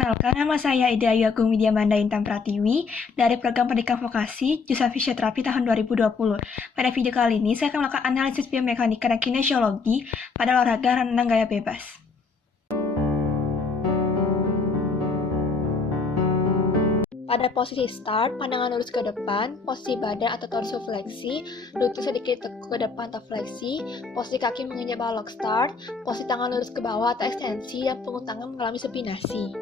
Perkenalkan, nama saya Ida Ayu Agung Widyamanda Intan Pratiwi dari Program Pendidikan Vokasi Jurusan Fisioterapi tahun 2020. Pada video kali ini, saya akan melakukan analisis biomekanika dan kinesiologi pada olahraga renang gaya bebas. Pada posisi start, pandangan lurus ke depan, posisi badan atau torso fleksi, lutut sedikit tekuk ke depan atau fleksi, posisi kaki menginjak balok start, posisi tangan lurus ke bawah atau ekstensi, dan punggung tangan mengalami supinasi.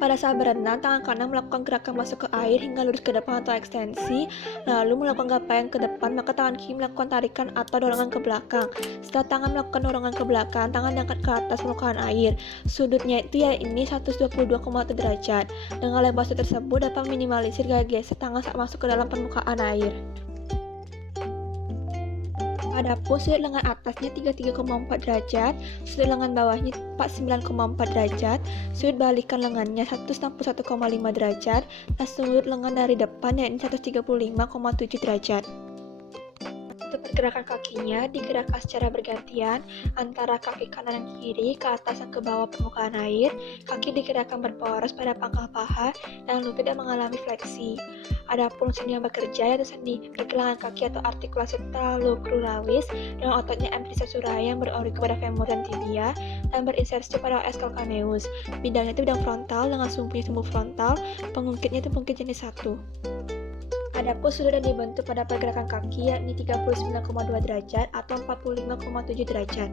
Pada saat berenang, tangan kanan melakukan gerakan masuk ke air hingga lurus ke depan atau ekstensi, lalu melakukan gapaian ke depan, maka tangan kiri melakukan tarikan atau dorongan ke belakang. Setelah tangan melakukan dorongan ke belakang, tangan diangkat ke atas permukaan air. Sudutnya itu ini 122,1 derajat. Dengan lebar sudut tersebut dapat minimalisir gaya geser tangan saat masuk ke dalam permukaan air. Adapun sudut lengan atasnya 33,4 derajat, sudut lengan bawahnya 49,4 derajat, sudut balikan lengannya 161,5 derajat, dan sudut lengan dari depan yakni 135,7 derajat. Untuk pergerakan kakinya digerakkan secara bergantian antara kaki kanan dan kiri ke atas dan ke bawah permukaan air. Kaki digerakkan berporos pada pangkal paha dan lutut yang mengalami fleksi. Adapun sendi yang bekerja yaitu sendi pergelangan kaki atau artikulasi talocruralis dengan ototnya embryos suraya yang berorigo pada femur dan tibia dan berinsersi pada os calcaneus. Bidangnya itu bidang frontal dengan sumpunya sumbu frontal, pengungkitnya itu pengungkit jenis 1. Adapun sudut yang dibentuk pada pergerakan kaki yakni 39,2 derajat atau 45,7 derajat.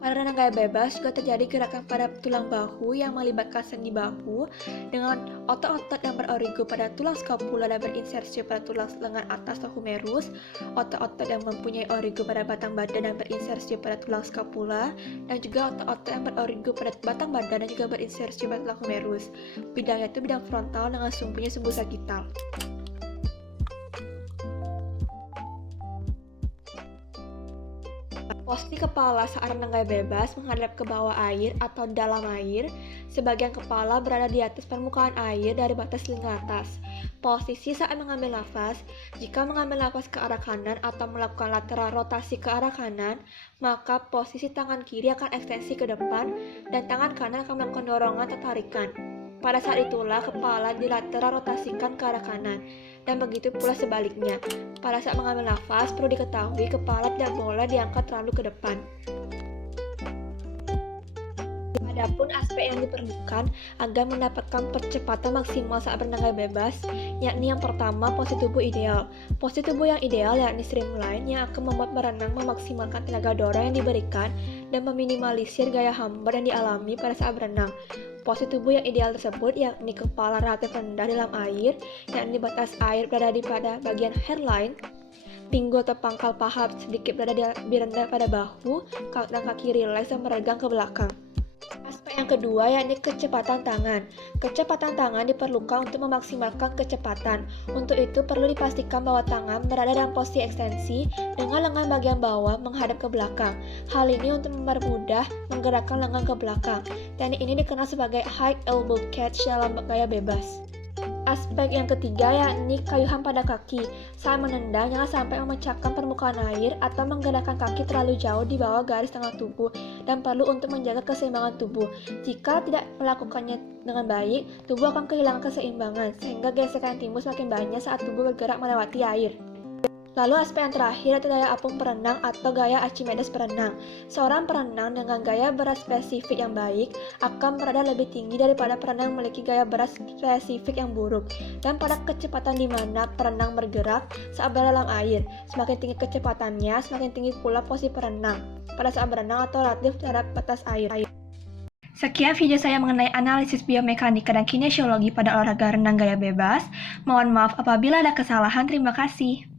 Pada renang gaya bebas juga terjadi gerakan pada tulang bahu yang melibatkan sendi bahu dengan otot-otot yang berorigo pada tulang skapula dan berinsersi pada tulang lengan atas atau humerus, otot-otot yang mempunyai origo pada batang badan dan berinsersi pada tulang skapula, dan juga otot-otot yang berorigo pada batang badan dan juga berinsersi pada tulang humerus. Bidangnya itu bidang frontal dengan sumpunya sumbu sagital. Posisi kepala saat renang gaya bebas menghadap ke bawah air atau dalam air. Sebagian kepala berada di atas permukaan air dari batas telinga atas. Posisi saat mengambil nafas, jika mengambil nafas ke arah kanan atau melakukan lateral rotasi ke arah kanan, maka posisi tangan kiri akan ekstensi ke depan dan tangan kanan akan melakukan dorongan atau tarikan. Pada saat itulah kepala dilateral rotasikan ke arah kanan, dan begitu pula sebaliknya. Pada saat mengambil nafas, perlu diketahui kepala tidak boleh diangkat terlalu ke depan. Adapun aspek yang diperlukan agar mendapatkan percepatan maksimal saat berenang gaya bebas, yakni yang pertama posisi tubuh ideal. Posisi tubuh yang ideal yakni streamline yang akan membuat berenang memaksimalkan tenaga dorong yang diberikan dan meminimalisir gaya hambar yang dialami pada saat berenang. Posisi tubuh yang ideal tersebut yakni kepala relatif rendah dalam air, yakni batas air berada pada bagian hairline, pinggul atau pangkal paha sedikit berada lebih rendah pada bahu, dan kaki rileks dan meregang ke belakang. Aspek yang kedua yakni kecepatan tangan. Kecepatan tangan diperlukan untuk memaksimalkan kecepatan. Untuk itu perlu dipastikan bahwa tangan berada dalam posisi ekstensi dengan lengan bagian bawah menghadap ke belakang. Hal ini untuk mempermudah menggerakkan lengan ke belakang. Teknik ini dikenal sebagai high elbow catch dalam gaya bebas. Aspek yang ketiga yakni kayuhan pada kaki. Saat menendang, jangan sampai memecahkan permukaan air atau menggerakkan kaki terlalu jauh di bawah garis tengah tubuh dan perlu untuk menjaga keseimbangan tubuh. Jika tidak melakukannya dengan baik, tubuh akan kehilangan keseimbangan sehingga gesekan yang timbul semakin banyak saat tubuh bergerak melewati air. Lalu aspek yang terakhir adalah gaya apung perenang atau gaya Archimedes perenang. Seorang perenang dengan gaya berat spesifik yang baik akan berada lebih tinggi daripada perenang yang memiliki gaya berat spesifik yang buruk. Dan pada kecepatan di mana perenang bergerak saat berada dalam air, semakin tinggi kecepatannya, semakin tinggi pula posisi perenang pada saat berenang atau relatif terhadap batas air. Sekian video saya mengenai analisis biomekanika dan kinesiologi pada olahraga renang gaya bebas. Mohon maaf apabila ada kesalahan. Terima kasih.